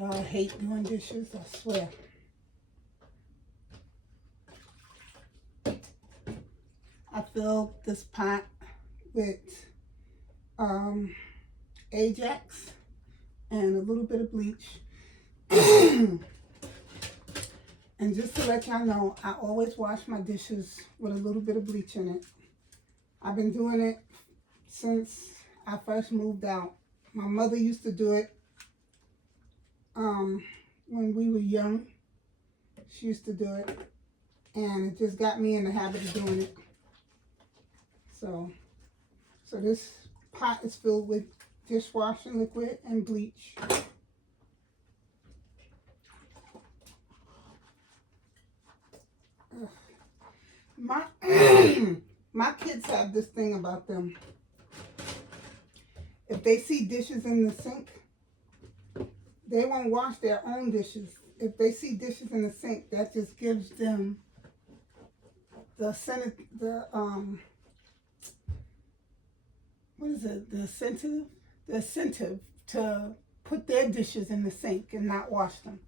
Y'all hate doing dishes, I swear. I filled this pot with Ajax and a little bit of bleach. And just to let y'all know, I always wash my dishes with a little bit of bleach in it. I've been doing it since I first moved out. My mother used to do it when we were young. She used to do it, and it just got me in the habit of doing it. So this pot is filled with dishwashing liquid and bleach. My kids have this thing about them. If they see dishes in the sink, they won't wash their own dishes. If they see dishes in the sink, that just gives them the incentive to put their dishes in the sink and not wash them.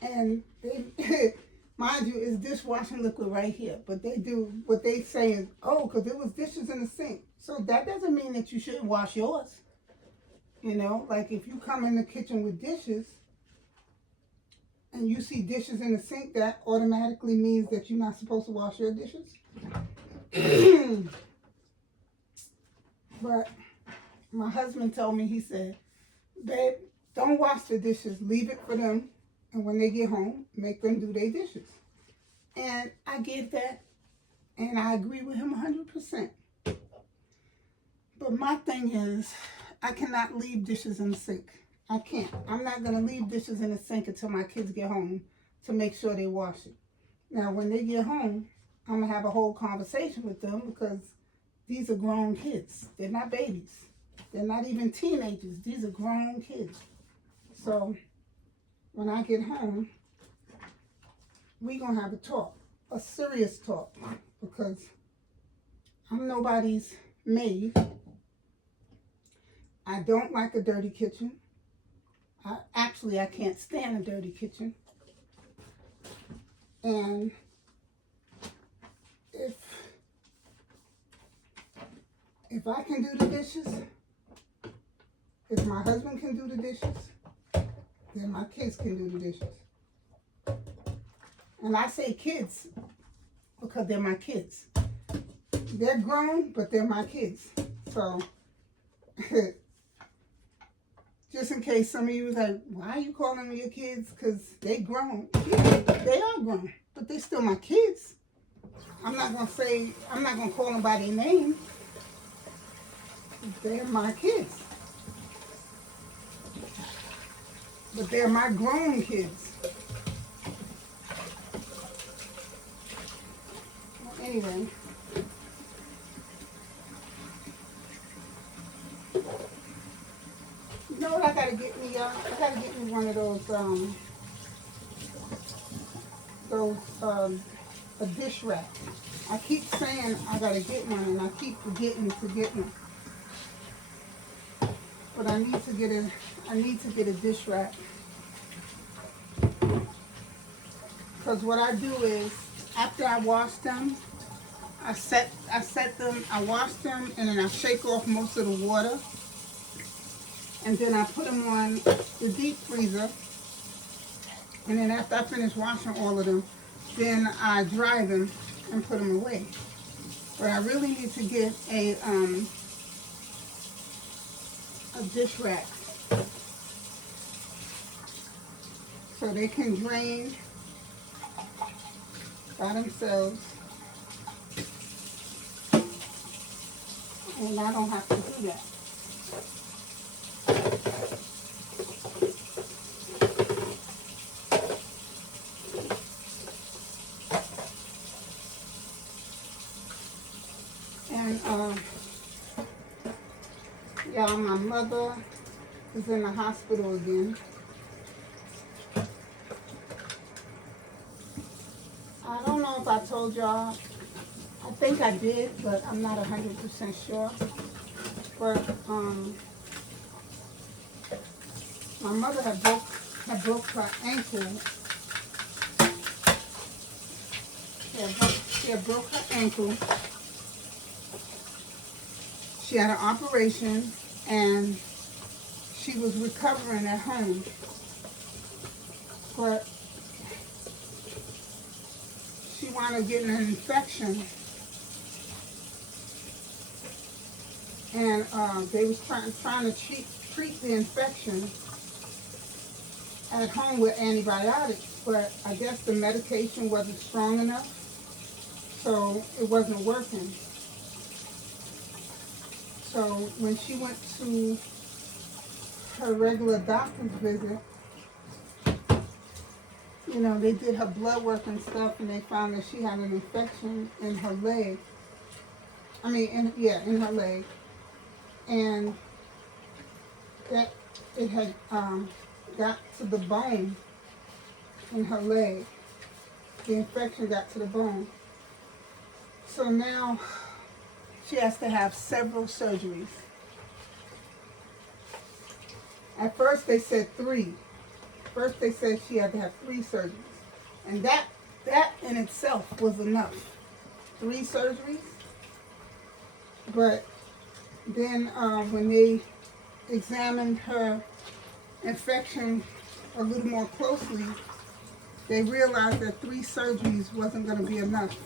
And they, mind you, it's dishwashing liquid right here, but they do what they say is, oh, because there was dishes in the sink. So that doesn't mean that you shouldn't wash yours. You know, like if you come in the kitchen with dishes and you see dishes in the sink, that automatically means that you're not supposed to wash your dishes. But my husband told me, he said, babe, don't wash the dishes, leave it for them, and when they get home, make them do their dishes. And I get that, and I agree with him 100%. But my thing is, I cannot leave dishes in the sink. I can't. I'm not going to leave dishes in the sink until my kids get home to make sure they wash it. Now, when they get home, I'm going to have a whole conversation with them because these are grown kids. They're not babies. They're not even teenagers. These are grown kids. So when I get home, we're going to have a talk, a serious talk, because I'm nobody's maid. I don't like a dirty kitchen. I can't stand a dirty kitchen. And if I can do the dishes, if my husband can do the dishes, then my kids can do the dishes. And I say kids because they're my kids. They're grown, but they're my kids. So just in case some of you was like, why are you calling me your kids? Because they grown. Yeah, they are grown, but they're still my kids. I'm not going to call them by their name. They're my kids. But they're my grown kids. Well, anyway. You know what I gotta get me? I gotta get me one of a dish rack. I keep saying I gotta get one, and I keep forgetting to get one. But I need to get a dish rack. Because what I do is, after I wash them, I wash them, and then I shake off most of the water. And then I put them on the deep freezer. And then after I finish washing all of them, then I dry them and put them away. But I really need to get a dish rack so they can drain by themselves, and I don't have to do that. And y'all, my mother is in the hospital again. I don't know if I told y'all. I think I did, but I'm not 100% sure. But my mother had broke had broke her ankle. She had broke her ankle. She had an operation and she was recovering at home. But she wound up getting an infection. And they was trying to treat the infection at home with antibiotics, but I guess the medication wasn't strong enough, so it wasn't working. So when she went to her regular doctor's visit, you know, they did her blood work and stuff, and they found that she had an infection in her leg. In her leg. And that it had got to the bone in her leg. The infection got to the bone. So now she has to have several surgeries. At first they said 3. First they said she had to have 3 surgeries. And that in itself was enough. 3 surgeries. But then when they examined her infection a little more closely, they realized that 3 surgeries wasn't going to be enough.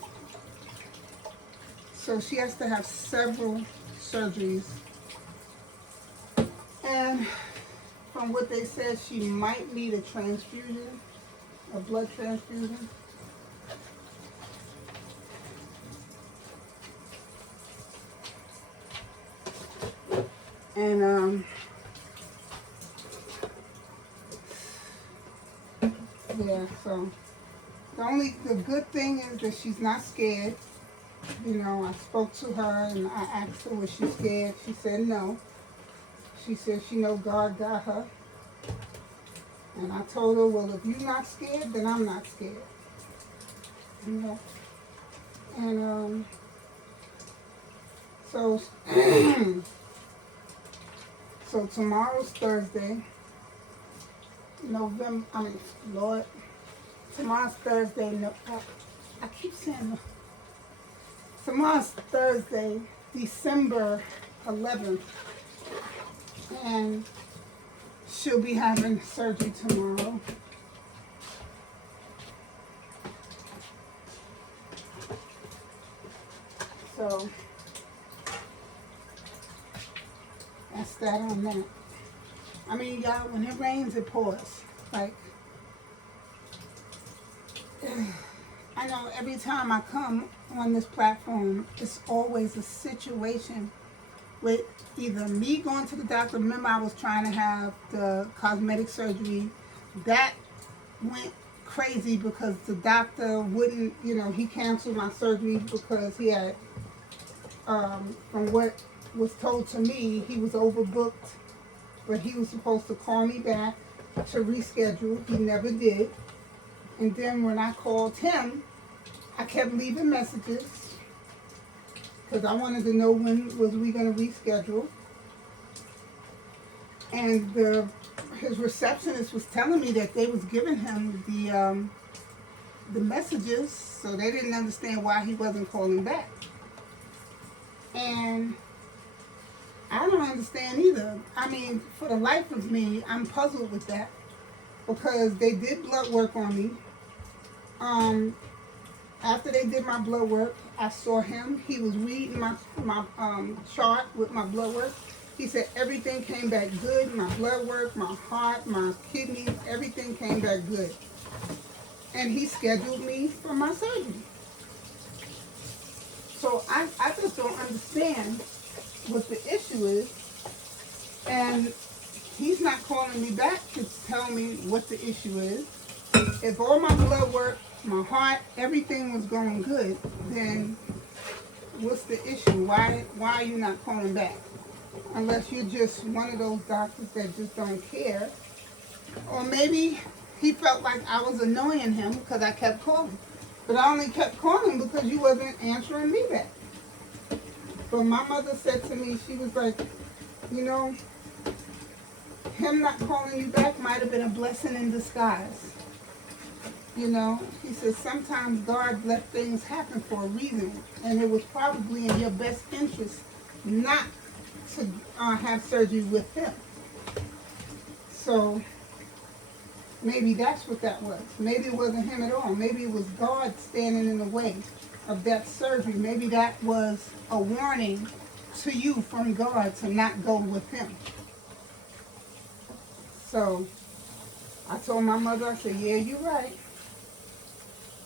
So she has to have several surgeries. And from what they said, she might need a transfusion, a blood transfusion. And yeah, so the good thing is that she's not scared. You know, I spoke to her and I asked her, was she scared? She said no. She said she know God got her. And I told her, well, if you're not scared, then I'm not scared. You know? And so so tomorrow's Thursday. Tomorrow's Thursday. I keep saying no. Tomorrow's Thursday, December 11th. And she'll be having surgery tomorrow. So that's that on that. I mean, y'all, when it rains, it pours. Like, I know every time I come on this platform, it's always a situation with either me going to the doctor. Remember, I was trying to have the cosmetic surgery. That went crazy because the doctor wouldn't, he canceled my surgery because he had, from what was told to me, he was overbooked, but he was supposed to call me back to reschedule. He never did. And then when I called him, I kept leaving messages because I wanted to know when was we going to reschedule. And his receptionist was telling me that they was giving him the messages, so they didn't understand why he wasn't calling back. And I don't understand either. I mean, for the life of me, I'm puzzled with that because they did blood work on me. After they did my blood work, I saw him. He was reading my chart with my blood work. He said everything came back good. My blood work, my heart, my kidneys, everything came back good. And he scheduled me for my surgery. So I just don't understand what the issue is. And he's not calling me back to tell me what the issue is. If all my blood work, my heart, everything was going good, then what's the issue? Why are you not calling back? Unless you're just one of those doctors that just don't care. Or maybe he felt like I was annoying him because I kept calling. But I only kept calling because you wasn't answering me back. But my mother said to me, she was like, him not calling you back might have been a blessing in disguise. You know, he says sometimes God let things happen for a reason, and it was probably in your best interest not to have surgery with him. So maybe that's what that was. Maybe it wasn't him at all. Maybe it was God standing in the way of that surgery. Maybe that was a warning to you from God to not go with him. So I told my mother, I said, yeah, you're right.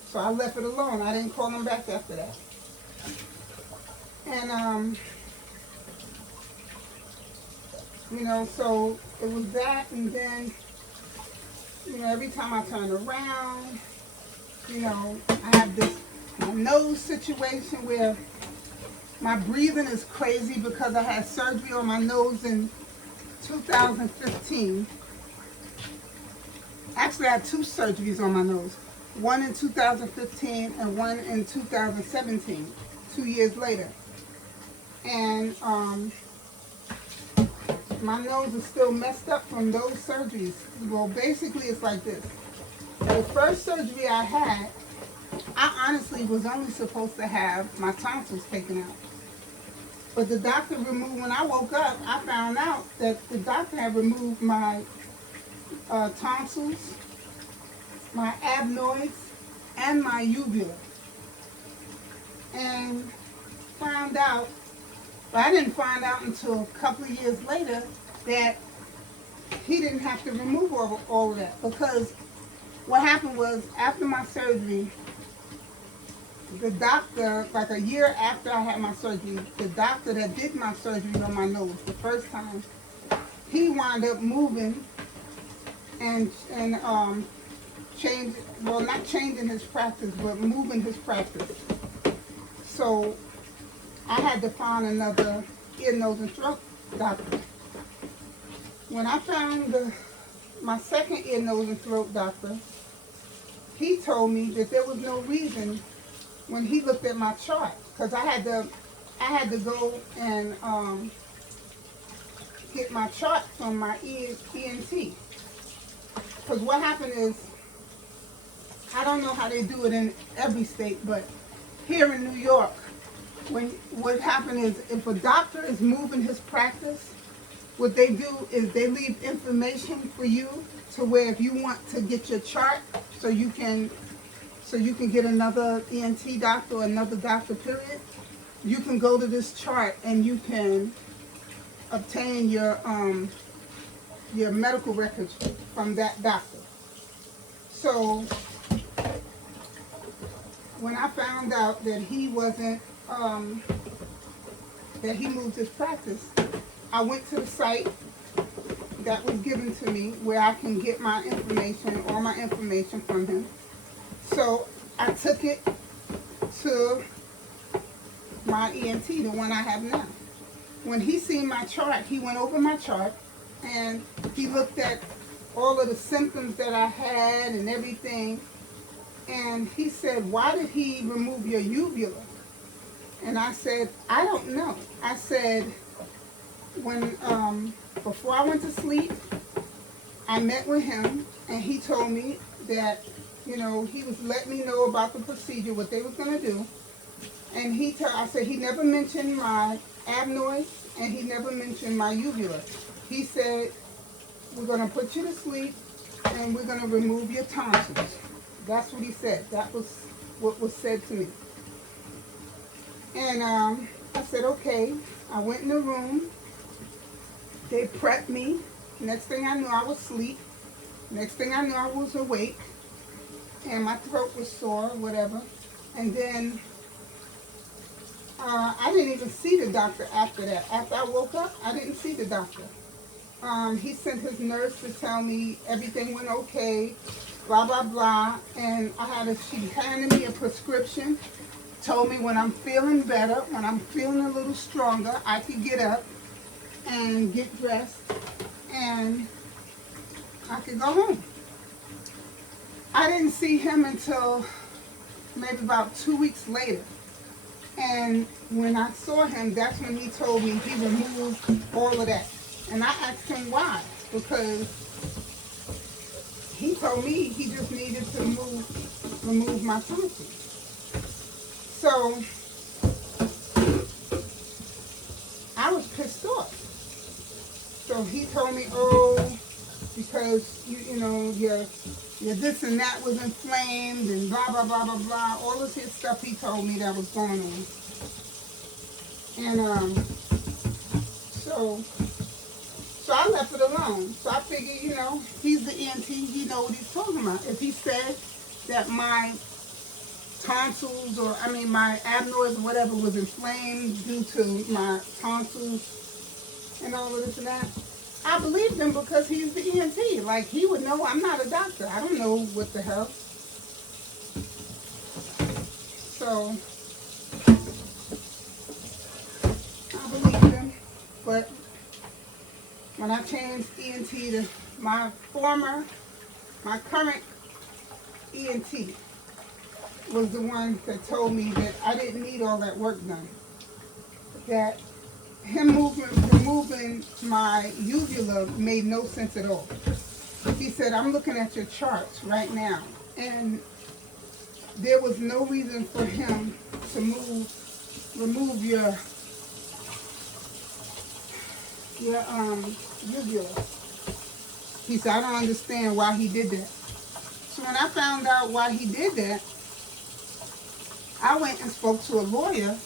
So I left it alone. I didn't call him back after that. And, you know, so it was that, and then, you know, every time I turn around, you know, I have this my nose situation where my breathing is crazy because I had surgery on my nose in 2015. Actually, I had 2 surgeries on my nose. One in 2015 and one in 2017, 2 years later. And my nose is still messed up from those surgeries. Well, basically it's like this. The first surgery I had, I honestly was only supposed to have my tonsils taken out. But the doctor removed, when I woke up, I found out that the doctor had removed my tonsils, my adenoids, and my uvula. And found out, but I didn't find out until a couple of years later that he didn't have to remove all of that, because what happened was after my surgery, the doctor, like a year after I had my surgery, the doctor that did my surgery on my nose the first time, he wound up moving and change, well, not changing his practice, but moving his practice. So I had to find another ear, nose, and throat doctor. When I found my second ear, nose, and throat doctor, he told me that there was no reason when he looked at my chart, because I had to go and get my chart from my ENT. Because what happened is, I don't know how they do it in every state, but here in New York, what happened is if a doctor is moving his practice, what they do is they leave information for you to where if you want to get your chart so you can get another ENT doctor or another doctor, period, you can go to this chart and you can obtain your medical records from that doctor. So when I found out that he wasn't, that he moved his practice, I went to the site that was given to me where I can get my information, all my information from him. So I took it to my ENT, the one I have now. When he seen my chart, he went over my chart and he looked at all of the symptoms that I had and everything. And he said, why did he remove your uvula? And I said, I don't know. I said, when before I went to sleep, I met with him and he told me that, you know, he was letting me know about the procedure, what they was going to do. And I said he never mentioned my adenoids and he never mentioned my uvula. He said, we're going to put you to sleep and we're going to remove your tonsils. That's what he said. That was what was said to me. And I said, okay. I went in the room. They prepped me. Next thing I knew, I was asleep. Next thing I knew, I was awake. And my throat was sore, whatever. And then I didn't even see the doctor after that. After I woke up, I didn't see the doctor. He sent his nurse to tell me everything went okay, blah, blah, blah. And she handed me a prescription, told me when I'm feeling better, when I'm feeling a little stronger, I could get up and get dressed and I could go home. I didn't see him until maybe about 2 weeks later. And when I saw him, that's when he told me he removed all of that. And I asked him why, because he told me he just needed to remove my tonsils. So I was pissed off. So he told me, oh, because your this and that was inflamed and blah blah blah blah blah. All this his stuff he told me that was going on. And so I left it alone. So I figured, he's the ENT, he know what he's talking about. If he said that my tonsils my adenoids or whatever was inflamed due to my tonsils and all of this and that, I believed him because he's the ENT. Like, he would know. I'm not a doctor. I don't know what the hell. So I believed him. But when I changed ENT to my current ENT was the one that told me that I didn't need all that work done. That him removing my uvula made no sense at all. He said, I'm looking at your charts right now, and there was no reason for him to remove your uvula. He said, I don't understand why he did that. So when I found out why he did that, I went and spoke to a lawyer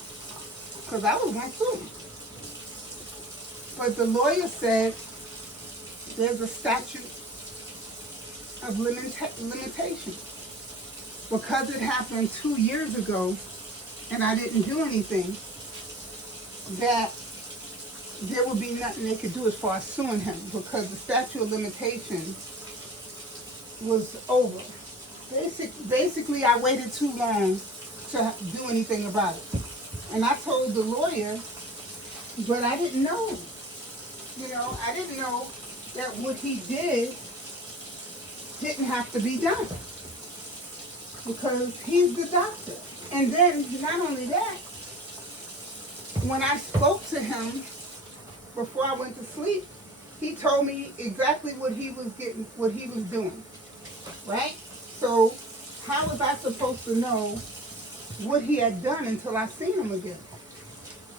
because I was going to sue him. But the lawyer said there's a statute of limitation. Because it happened 2 years ago and I didn't do anything, that there would be nothing they could do as far as suing him because the statute of limitations was over. Basically, I waited too long to do anything about it. And I told the lawyer, but I didn't know. I didn't know that what he did didn't have to be done because he's the doctor. And then, not only that, when I spoke to him before I went to sleep, he told me exactly what he was doing, right? So how was I supposed to know what he had done until I seen him again?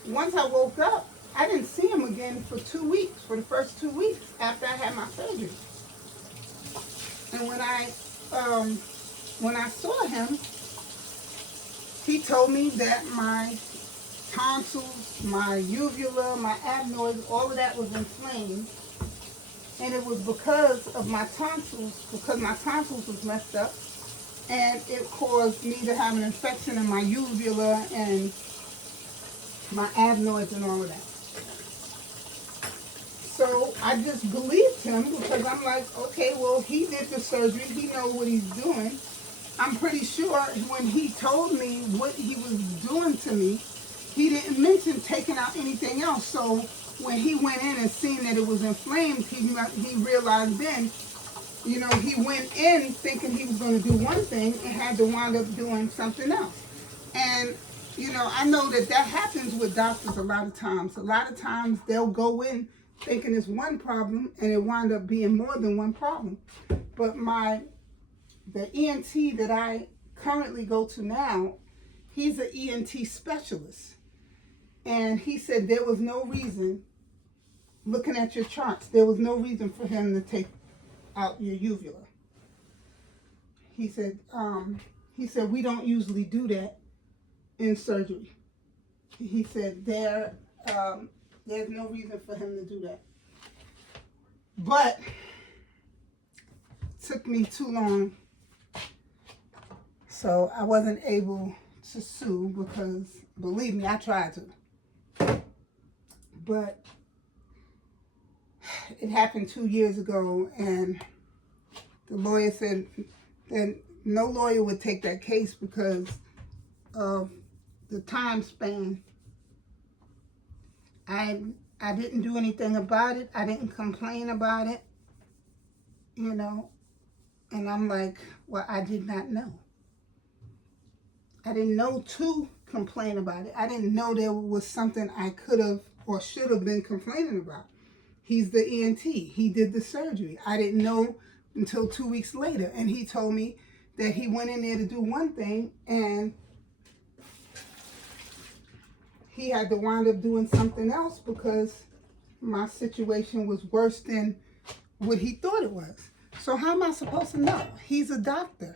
Once I woke up, I didn't see him again for 2 weeks, for the first 2 weeks after I had my surgery. And when I saw him, he told me that my tonsils, my uvula, my adenoids, all of that was inflamed. And it was because of my tonsils, because my tonsils was messed up. And it caused me to have an infection in my uvula and my adenoids and all of that. So I just believed him because I'm like, okay, well, he did the surgery. He knows what he's doing. I'm pretty sure when he told me what he was doing to me, he didn't mention taking out anything else. So when he went in and seen that it was inflamed, he realized then, he went in thinking he was going to do one thing and had to wind up doing something else. And, I know that happens with doctors a lot of times. A lot of times they'll go in thinking it's one problem and it wind up being more than one problem. But the ENT that I currently go to now, he's an ENT specialist. And he said there was no reason, looking at your charts, there was no reason for him to take out your uvula. He said we don't usually do that in surgery. He said there's no reason for him to do that. But it took me too long, so I wasn't able to sue because, believe me, I tried to. But it happened 2 years ago, and the lawyer said that no lawyer would take that case because of the time span. I didn't do anything about it. I didn't complain about it, And I'm like, well, I did not know. I didn't know to complain about it. I didn't know there was something I could have or should have been complaining about. He's the ENT. He did the surgery. I didn't know until 2 weeks later. And he told me that he went in there to do one thing and he had to wind up doing something else because my situation was worse than what he thought it was. So how am I supposed to know? He's a doctor.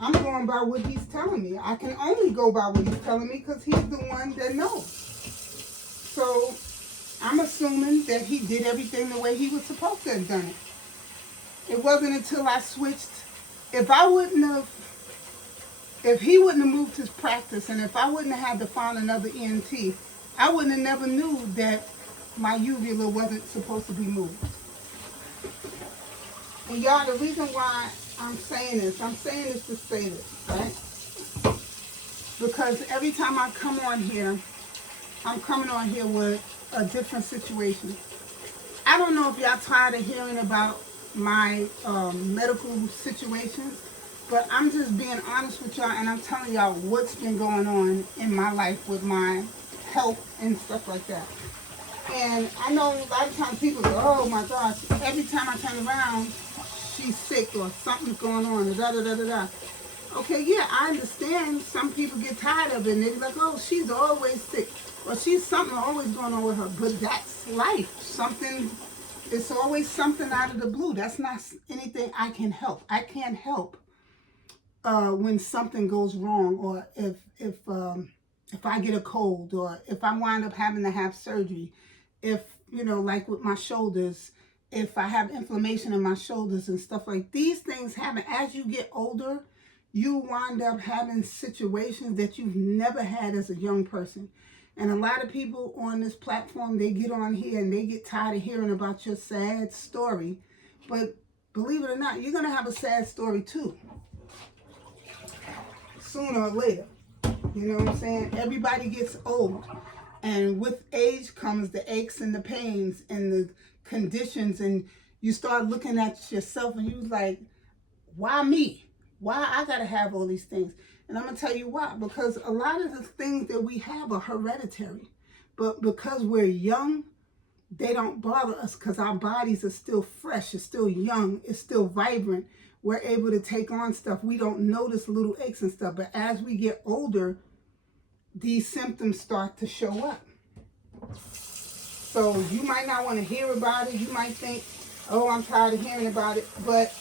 I'm going by what he's telling me. I can only go by what he's telling me because he's the one that knows. So I'm assuming that he did everything the way he was supposed to have done it. It wasn't until I switched. If he wouldn't have moved his practice and if I wouldn't have had to find another ENT, I wouldn't have never knew that my uvula wasn't supposed to be moved. And y'all, the reason why I'm saying this to say this, right? Because every time I come on here, I'm coming on here with a different situation. I don't know if y'all tired of hearing about my medical situations, but I'm just being honest with y'all and I'm telling y'all what's been going on in my life with my health and stuff like that. And I know a lot of times people go, oh my gosh, every time I turn around, she's sick or something's going on, da da da da da. Okay, yeah, I understand some people get tired of it and they're like, oh, she's always sick. Or she's something always going on with her. But that's life. It's always something out of the blue. That's not anything I can help. I can't help when something goes wrong, or if I get a cold, or if I wind up having to have surgery, if, like with my shoulders, if I have inflammation in my shoulders and stuff like these things happen. As you get older, you wind up having situations that you've never had as a young person. And a lot of people on this platform, they get on here and they get tired of hearing about your sad story. But believe it or not, you're going to have a sad story too, sooner or later. You know what I'm saying? Everybody gets old. And with age comes the aches and the pains and the conditions. And you start looking at yourself and you're like, why me? Why I got to have all these things? And I'm going to tell you why. Because a lot of the things that we have are hereditary. But because we're young, they don't bother us because our bodies are still fresh. It's still young. It's still vibrant. We're able to take on stuff. We don't notice little aches and stuff. But as we get older, these symptoms start to show up. So you might not want to hear about it. You might think, oh, I'm tired of hearing about it. But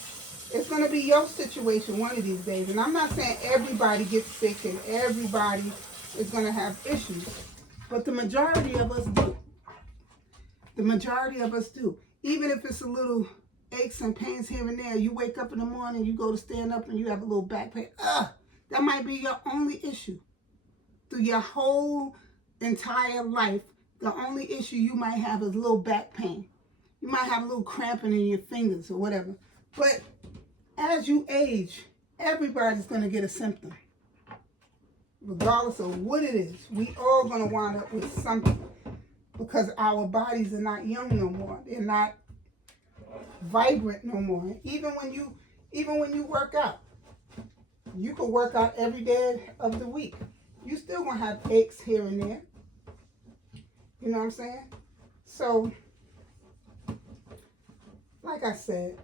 it's going to be your situation one of these days. And I'm not saying everybody gets sick and everybody is going to have issues. But the majority of us do. The majority of us do. Even if it's a little aches and pains here and there, you wake up in the morning, you go to stand up and you have a little back pain. That might be your only issue. Through your whole entire life, the only issue you might have is a little back pain. You might have a little cramping in your fingers or whatever. But as you age, everybody's going to get a symptom. Regardless of what it is, we all going to wind up with something. Because our bodies are not young no more. They're not vibrant no more. Even when you work out, you can work out every day of the week. You still going to have aches here and there. You know what I'm saying? So, like I said,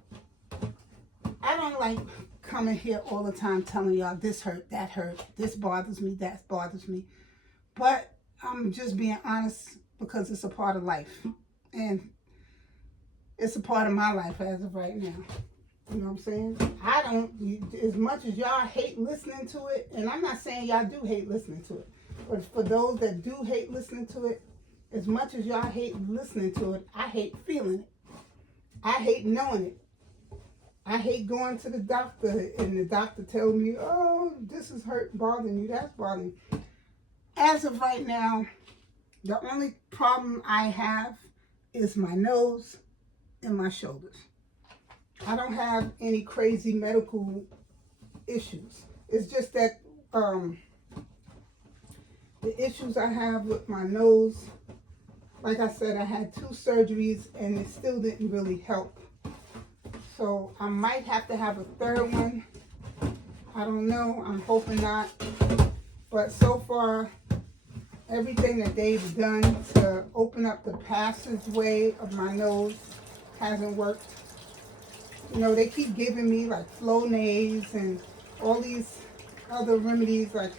I don't like coming here all the time telling y'all this hurt, that hurt, this bothers me, that bothers me. But I'm just being honest because it's a part of life. And it's a part of my life as of right now. You know what I'm saying? As much as y'all hate listening to it, and I'm not saying y'all do hate listening to it, but for those that do hate listening to it, as much as y'all hate listening to it, I hate feeling it. I hate knowing it. I hate going to the doctor and the doctor tells me, oh, this is bothering you, that's bothering you. As of right now, the only problem I have is my nose and my shoulders. I don't have any crazy medical issues. It's just that the issues I have with my nose, like I said, I had 2 surgeries and it still didn't really help. So I might have to have a 3rd one. I don't know. I'm hoping not. But so far, everything that they've done to open up the passageway of my nose hasn't worked. You know, they keep giving me like Flonase and all these other remedies like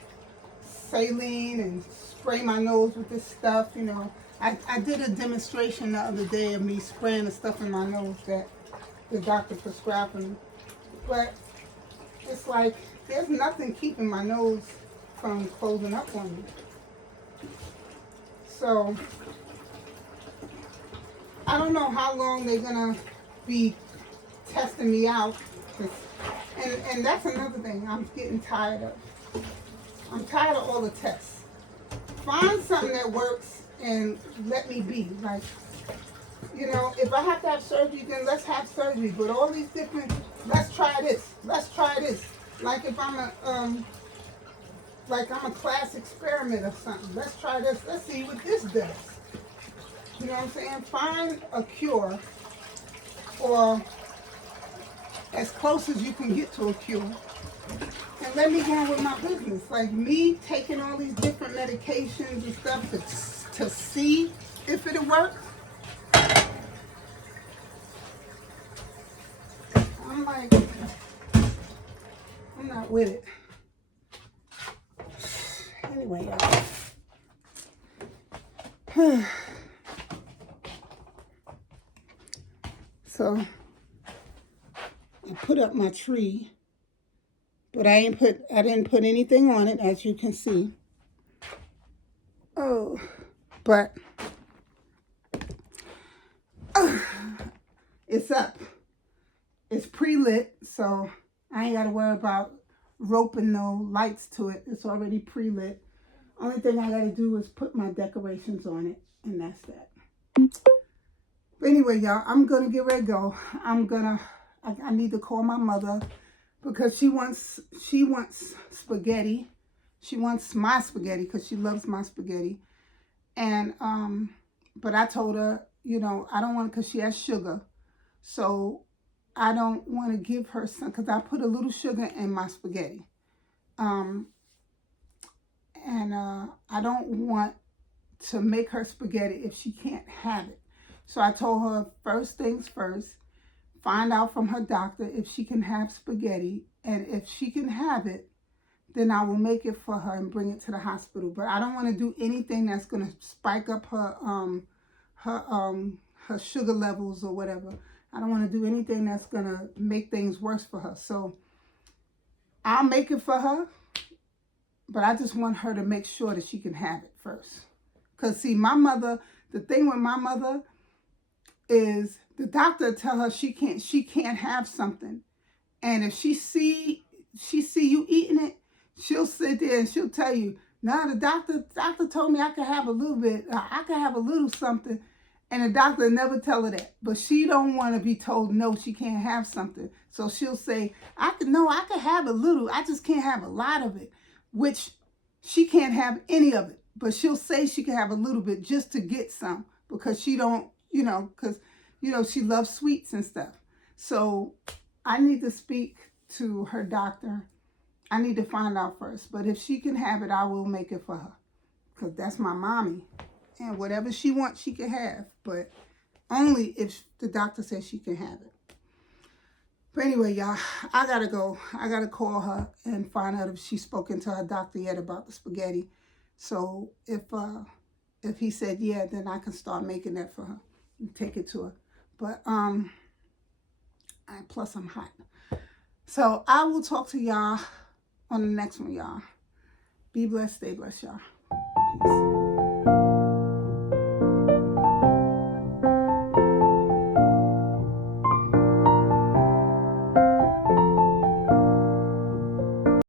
saline and spray my nose with this stuff. You know, I did a demonstration the other day of me spraying the stuff in my nose that the doctor prescribed for me. But it's like there's nothing keeping my nose from closing up on me. So I don't know how long they're gonna be testing me out. And that's another thing I'm getting tired of. I'm tired of all the tests. Find something that works and let me be. Like, you know, if I have to have surgery, then let's have surgery. But all these different, let's try this, let's try this. Like if I'm a class experiment or something. Let's try this. Let's see what this does. You know what I'm saying? Find a cure, or as close as you can get to a cure, and let me go on with my business. Like me taking all these different medications and stuff to see if it'll work. I'm like, I'm not with it. Anyway, y'all. So I put up my tree, but I didn't put anything on it, as you can see. Oh, but it's up. It's pre-lit, so I ain't got to worry about roping no lights to it. It's already pre-lit. Only thing I got to do is put my decorations on it, and that's that. But anyway, y'all, I'm going to get ready to go. I need to call my mother because she wants spaghetti. She wants my spaghetti because she loves my spaghetti. And, but I told her, you know, I don't want, because she has sugar. So I don't want to give her some, because I put a little sugar in my spaghetti. I don't want to make her spaghetti if she can't have it. So I told her, first things first, find out from her doctor if she can have spaghetti. And if she can have it, then I will make it for her and bring it to the hospital. But I don't want to do anything that's going to spike up her sugar levels or whatever. I don't want to do anything that's going to make things worse for her. So I'll make it for her, but I just want her to make sure that she can have it first. Because see, my mother, the thing with my mother is the doctor tell her she can't have something. And if she see you eating it, she'll sit there and she'll tell you, nah, the doctor told me I could have a little bit, I could have a little something. And the doctor never tell her that. But she don't want to be told, no, she can't have something. So she'll say, I could have a little, I just can't have a lot of it. Which she can't have any of it. But she'll say she can have a little bit just to get some. Because she don't, because, she loves sweets and stuff. So I need to speak to her doctor. I need to find out first. But if she can have it, I will make it for her. Because that's my mommy. And whatever she wants, she can have. But only if the doctor says she can have it. But anyway, y'all, I got to go. I got to call her and find out if she's spoken to her doctor yet about the spaghetti. So if he said yeah, then I can start making that for her and take it to her. But plus I'm hot. So I will talk to y'all on the next one, y'all. Be blessed, stay blessed, y'all. Peace.